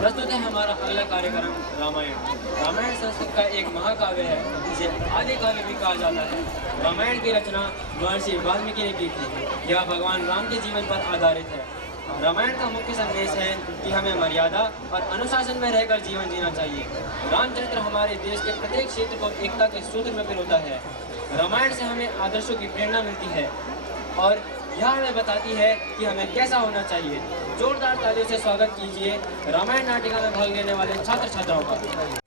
प्रस्तुत है हमारा अगला कार्यक्रम रामायण। रामायण संस्कृत का एक महाकाव्य है जिसे आदि काव्य भी कहा जाता है। रामायण की रचना महर्षि वाल्मीकि ने की थी। यह भगवान राम के जीवन पर आधारित है। रामायण का मुख्य संदेश है कि हमें मर्यादा और अनुशासन में रहकर जीवन जीना चाहिए। रामचरित्र हमारे देश के प्रत्येक क्षेत्र को एकता के सूत्र में पिरोता है। रामायण से हमें आदर्शों की प्रेरणा मिलती है और यह हमें बताती है कि हमें कैसा होना चाहिए। जोरदार तालियों से स्वागत कीजिए रामायण नाटिका में भाग लेने वाले छात्र छात्राओं का।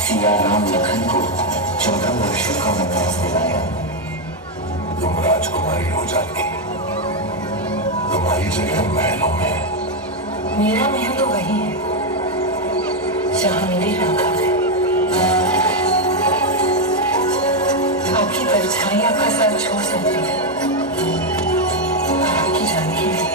सिया राम लखन को 14 वर्षों का वनवास दिलाया। तुम राजकुमारी हो जाती, तुम्हारी जगह महलों में। मेरा महल तो वही है जहाँ मेरी राधा है। आपकी परछाई आपका साथ छोड़ सकती है, आपकी जानकी है।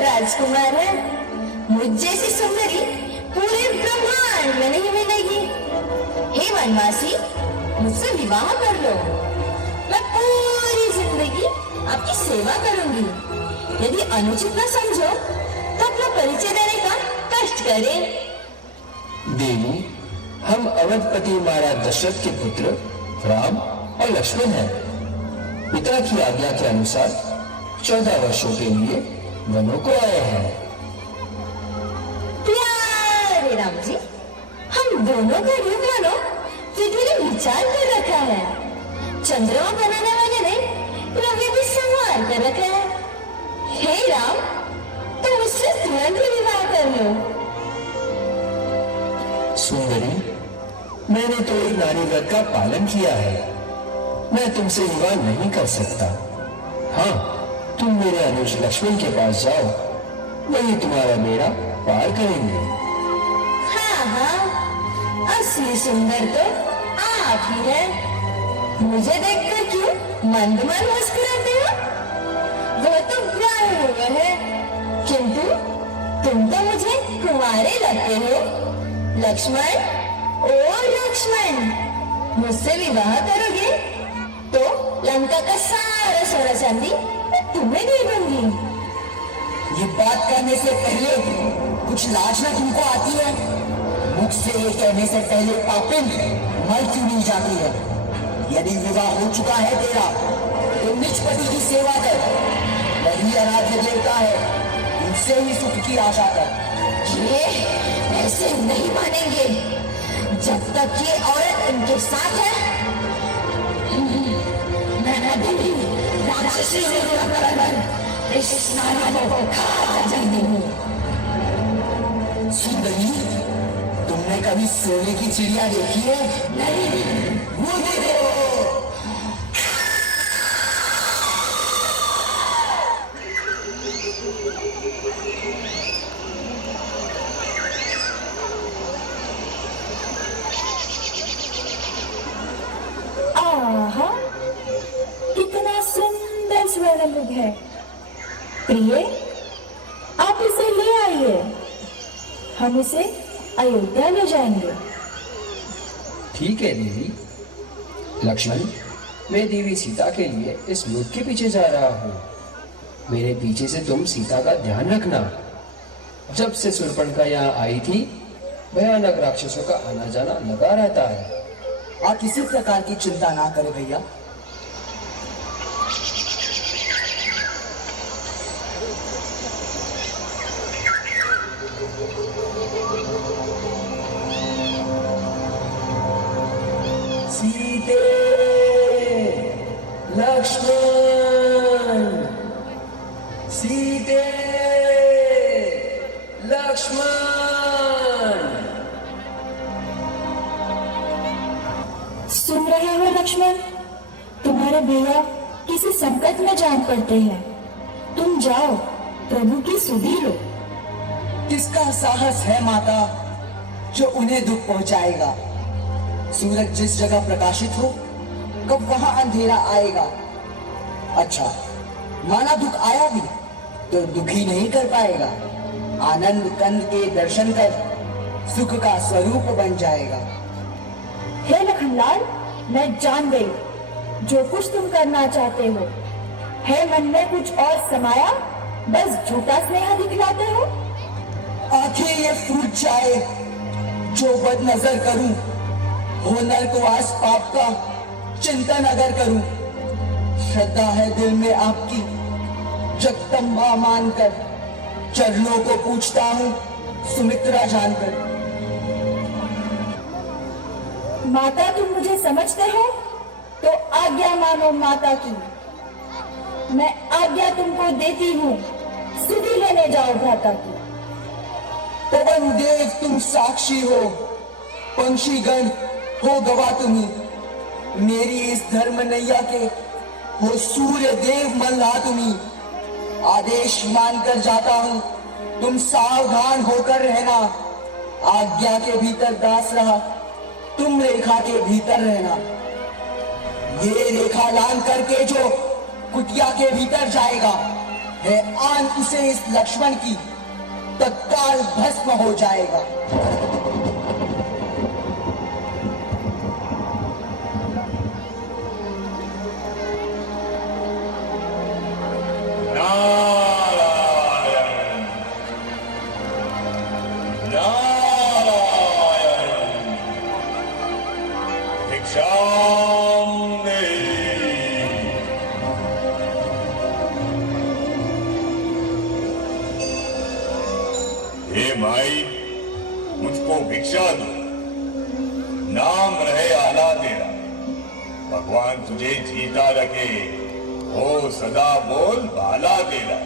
राजकुमार है, मुझ जैसी सुंदरी पूरे ब्रह्मांड में नहीं मिलेगी। हे वनवासी, मुझसे विवाह कर लो, मैं पूरी जिंदगी आपकी सेवा करूंगी। यदि अनुचित न समझो तो अपना परिचय देने का कष्ट करें। देवी, हम अवधपति महाराज दशरथ के पुत्र राम और लक्ष्मण हैं। पिता की आज्ञा के अनुसार 14 वर्षों के लिए वनों को आए हैं। प्यारे राम जी, हम दोनों का रूप मानो पृथ्वी ने विचार कर रखा है। चंद्रमा बनाने वाले ने रवि भी संवार कर रखा है। हे राम, तुम मुझसे तुरंत ही विवाह कर लो। सुंदरी, मैंने तो एक नारी व्रत का पालन किया है। मैं तुमसे विवाह नहीं कर सकता। हाँ, तुम मेरे अनुज लक्ष्मण के पास जाओ, वही तुम्हारा बेड़ा पार करेंगे। हाँ हाँ, असली सुंदर तो आप ही है। मुझे देखकर क्यों मंद मंद मुस्कुराते हो? वो तो ब्याहे हुए हैं, किंतु तुम तो मुझे कुंवारे लगते हो। लक्ष्मण, ओ लक्ष्मण, मुझसे विवाह करोगे तो लंका का सारा सोना चांदी मैं तुम्हें दे दूंगी। ये बात करने से पहले कुछ लाज ना तुमको आती है? मुख से ये कहने से पहले पापिन मर क्यों नहीं जाती है? यदि विवाह हो चुका है तेरा तो निज पति की सेवा कर, वही आराध्य देवता है, उनसे ही सुख की आशा कर। ये ऐसे नहीं मानेंगे। जब तक ये औरत इनके साथ है, मैं भी राक्षसी से लड़कर इस नारी को खा जाती हूँ। सुंदरी, तुमने कभी सोने की चिड़िया देखी है? नहीं। वो देखो। आहा, कितना सुंदर स्वर्णमुख है। प्रिय, आप इसे ले आइए, हम इसे अयोध्या ले जाएंगे। ठीक है देवी। लक्ष्मण, मैं देवी सीता के लिए इस युद्ध के पीछे जा रहा हूँ। मेरे पीछे से तुम सीता का ध्यान रखना। जब से शूर्पणखा यहाँ आई थी, भयानक राक्षसों का आना जाना लगा रहता है। आप किसी प्रकार की चिंता ना करें भैया। सीते, लक्ष्मण, सीते, लक्ष्मण। सुन रहे हो लक्ष्मण, तुम्हारे भैया किसी संकट में जान पड़ते हैं। तुम जाओ, प्रभु की सुधि लो। किसका साहस है माता जो उन्हें दुख पहुंचाएगा? सूरज जिस जगह प्रकाशित हो, कब वहां अंधेरा आएगा। अच्छा, माना दुख आया भी तो दुखी नहीं कर पाएगा। आनंद कंद के दर्शन कर सुख का स्वरूप बन जाएगा। हे लखनलाल, मैं जान गई जो कुछ तुम करना चाहते हो। है मन में कुछ और समाया, बस झूठा स्नेह दिखलाते हो। आंखें ये फूट जाए जो बदनजर करूं, हो नरकवास पाप का चिंतन अगर करूं। श्रद्धा है दिल में आपकी जगदम्बा मानकर, चरणों को पूछता हूं सुमित्रा जानकर। माता, तुम मुझे समझते हो तो आज्ञा मानो माता की। मैं आज्ञा तुमको देती हूँ, सुधि लेने जाओ भ्राता की। पवन देव तुम साक्षी हो, पंक्षीगण हो गवाह तुम्ही। मेरी इस धर्म नैया के हो सूर्य देव मल्ला तुम्ही। आदेश मानकर जाता हूँ, तुम सावधान होकर रहना। आज्ञा के भीतर दास रहा, तुम रेखा के भीतर रहना। ये रेखा लांग करके जो कुटिया के भीतर जाएगा, है आन उसे इस लक्ष्मण की तत्काल भस्म हो जाएगा। हे माई, मुझको भिक्षा दो, नाम रहे आला तेरा। भगवान तुझे जीता रखे, हो सदा बोल बाला तेरा।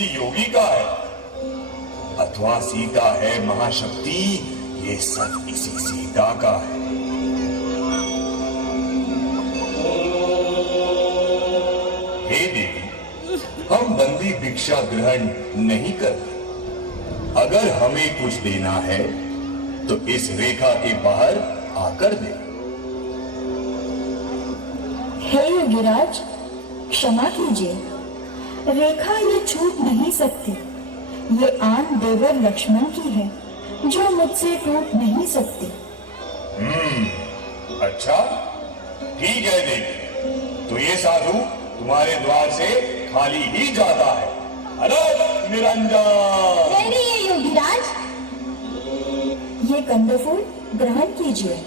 किसी योगी का है, अथवा सीता है महाशक्ति, ये सब इसी सीता का है। हे देवी, हम बंदी भिक्षा ग्रहण नहीं करते। अगर हमें कुछ देना है तो इस रेखा के बाहर आकर दे। हे योगीराज, क्षमा कीजिए, रेखा ये छूट नहीं सकती। ये आन देवर लक्ष्मण की है जो मुझसे टूट नहीं सकती। अच्छा, ठीक है देवी, तो ये साधु तुम्हारे द्वार से खाली ही जाता है। अरे निरंजन! नहीं योगीराज, ये कंदफूल ग्रहण कीजिए।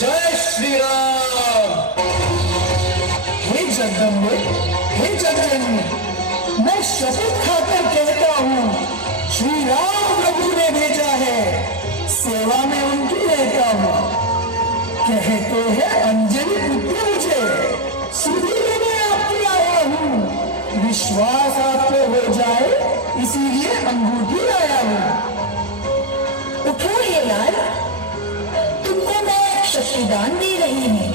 जय श्री राम। हे जगदम्बे, हे जगजननी, मैं शपथ खाकर कहता हूँ, श्री राम प्रभु ने भेजा है, सेवा में उनकी रहता हूँ। कहते हैं अंजलि पुत्र मुझे, सुधी लेने आपकी आया हूँ। विश्वास आपको हो जाए इसीलिए अंगूठी लाया हूँ। उठो हे लाल, तुमको मैं शक्तिदान दे रही हूँ।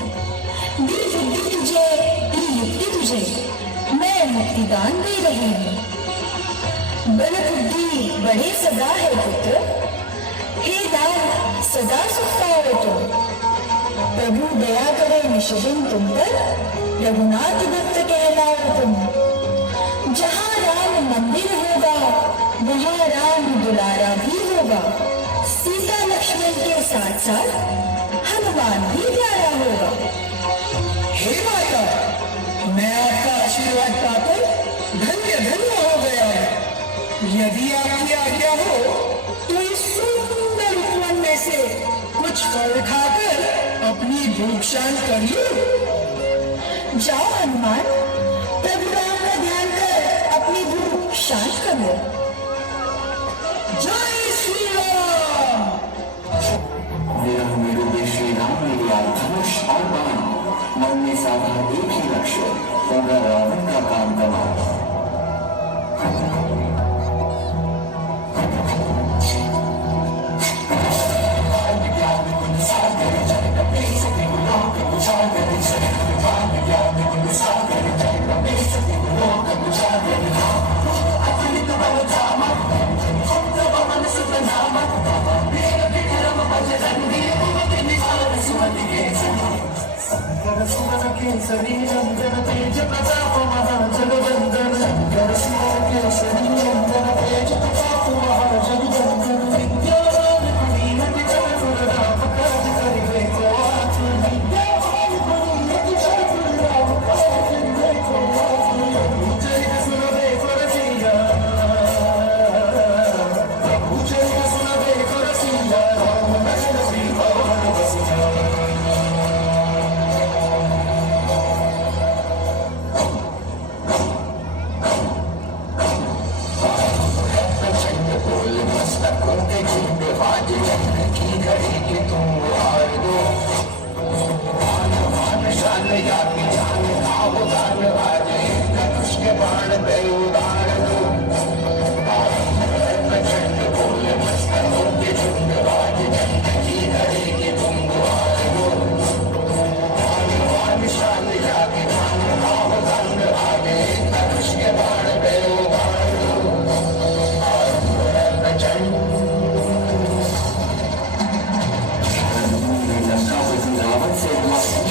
दी बुद्धि तुझे, दी युक्ति तुझे, मैं मुक्तिदान दे रही हूँ। बल बुद्धि बड़े सदा है पुत्र, हे लाल सदा सुख पाओ तुम। प्रभु दया करे निष्दिन तुम पर, रघुनाथ भक्त कहलाओ तुम। जहाँ राम मंदिर होगा वहाँ राम दुलारा भी होगा। सीता लक्ष्मण के साथ साथ हनुमान भी प्यारा होगा। हे माता, मैं आपका आशीर्वाद पाकर धन्य धन्य हो गया हूँ। यदि आपकी आज्ञा हो तो इस सुंदर उपवन में से कुछ फल खाकर अपनी भूख शांत कर लूं। जाओ हनुमान, प्रभु राम का ध्यान कर अपनी भूख शांत कर लो। जय श्री राम। मेरा मेरे श्री राम मेरे धनुष और बाण, मन में साधा एक ही लक्ष्य, पूरा रावण का काम करना।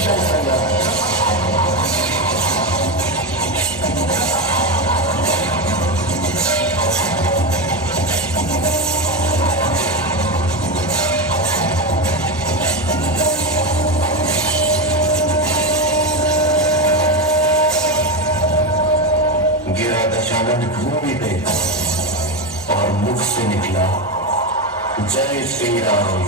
कौशल्या। गिरा दशानन भूमि पे और मुख से निकला जय श्री राम।